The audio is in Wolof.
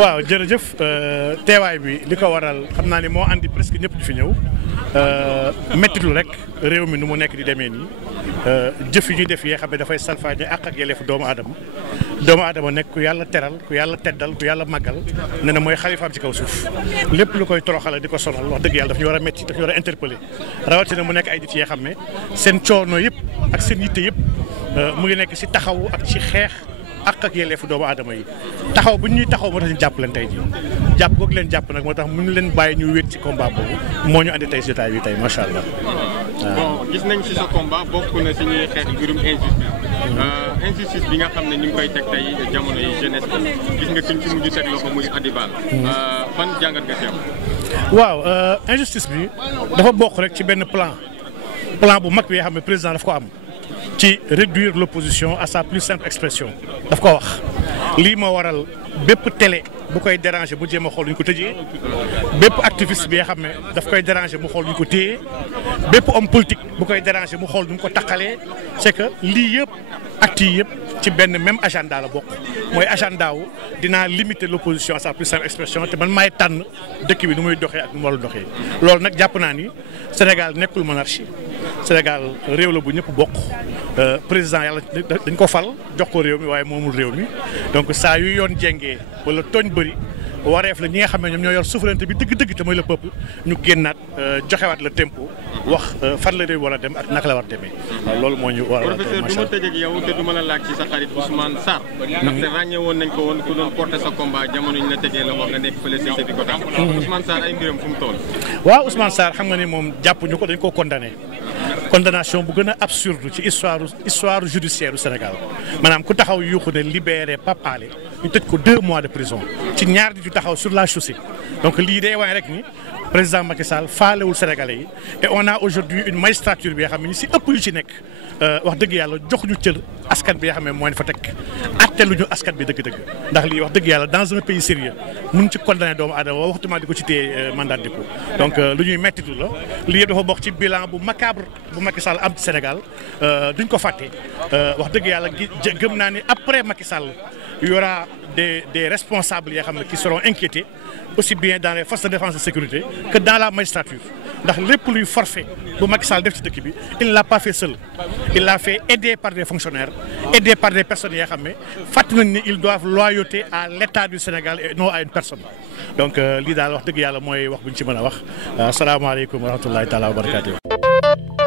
waaw jërëjëf teewaay bi li ko waral xam naa ni moo andi presque ñëpp di fi ñëw mettitlu rek réew mi nu mu nekk di demee nii jëf yi ñuy def yee xam ne dafay salfaañe àq ak yelleefu doomu aadama nekk ku yàlla teral ku yàlla teddal ku yàlla màggal ne na mooy xalifaam ci kaw suuf lépp lu koy toroxale di ko sonal wax dëgg yàlla daf ñu war a metti daf ñu war a interpeller rawatina mu nekk ay nit yee xam ne seen coono yëpp ak seen yitte yëpp mu ngi nekk si taxawu ak ci xeex ak yelleefu doomu aadama yi taxaw bu ñuy taxaw moo tax ñu jàpp leen tey jii jàpp googu leen jàpp nag moo tax mënu leen bàyyi ñu wéet ci combat boobu moo ñu andi tey si jotaay bi tey macha allah. bon gis nañ ci sa combat bokk na si ñuy xeex mbirum injustice bi nga xam ne ñu ngi koy teg tey jamono yi jeunesse bi gis nga kiñ ci mujj teg loxo muy Adibal. ban jàngat nga si am. waaw injustice bi dafa bokk rek ci benn plan bu mag bi nga xam ne président daf ko am. ci réduire l'opposition à sa plus simple expression daf ko wax lii moo waral bépp télé bu koy déranger mu jéem a xool ñu ko tëjee bépp activiste bi nga xam ne daf koy déranger mu xool ñu ko téye bépp homme politique bu koy déranger mu xool ñu ko taqalee c'est que lii yëpp actes yi yëpp ci benn même agenda la bokk mooy agenda wu dinaa limiter l'opposition à sa plus simple expression te man maay tànn dëkk bi nu muy doxee ak nu mu war a doxee loolu nag jàpp naa ni Sénégal nekkul monarchie Sénégal réew la bu ñëpp bokk président yàlla dañ ko fal jox ko réew mi waaye moomul réew mi donc saa yu yoon jengee wala tooñ bëri wareef la ñi nga xam ne ñoom ñoo yor souveraineté bi dëgg-dëgg te mooy le peuple ñu génnaat joxewaat le tempo wax fan la réew war a dem ak naka la war a demee. waaw loolu moo ñu war a. professeur du ma tëj ak yow te du ma la laaj ci sa xarit Ousmane Sarr. ndaxte ràññee woon nañ ko woon ku doon porter sa combat jamono ñu la tegee la wax nga nekk fële si di ko tax. Ousmane Sarr ay mbiram fu mu toll. waaw Ousmane Sarr xam nga ni moom jàppuñu ko dañ koo condamné. condamnation bu gën a absurde ci histoire judiciaire du Sénégal maanaam ku taxaw yuuxu ne libéré Pape Alé ñu tëj ko 2 mois de prison ci ñaar di taxaw sur la chaussée donc lii day wane rek ni président Macky Sall faalewul Sénégalais yi et on a aujourd'hui une magistrature bi nga xam ne ñu si ëpp yu ci nekk wax dëgg yàlla jox ñu cër askan bi nga xam ne moo leen fa teg atte lu ñu askan bi dëgg-dëgg ndax lii wax dëgg yàlla dans un pays sérieux mun ci condamné doomu aadama waxtuma di ko ci téye mandat de dépôt donc lu ñuy mettitu la lii yëpp dafa bokk ci bilan bu macabre bu Macky Sall am ci Sénégal duñ ko fàtte wax dëgg yàlla gëm naa ni après Macky Sall il y aura des responsables yoo xam ne qui seront inquiétés aussi bien dans les forces de défense et de sécurité que dans la magistrature ndax lépp luy forfait bu Macky Sall def ci dëkk bi il ne l'a pas fait seul il l'a fait aidé par des fonctionnaires aidé par des personnes yoo xam ne fàttali nañ ni ils doivent loyauté à l'État du Sénégal et non à une personne donc lii daal wax dëgg yàlla mooy wax bu ñu ci mën a wax asalaamaaleykum wa rahmatullahi taala wa barakaatu.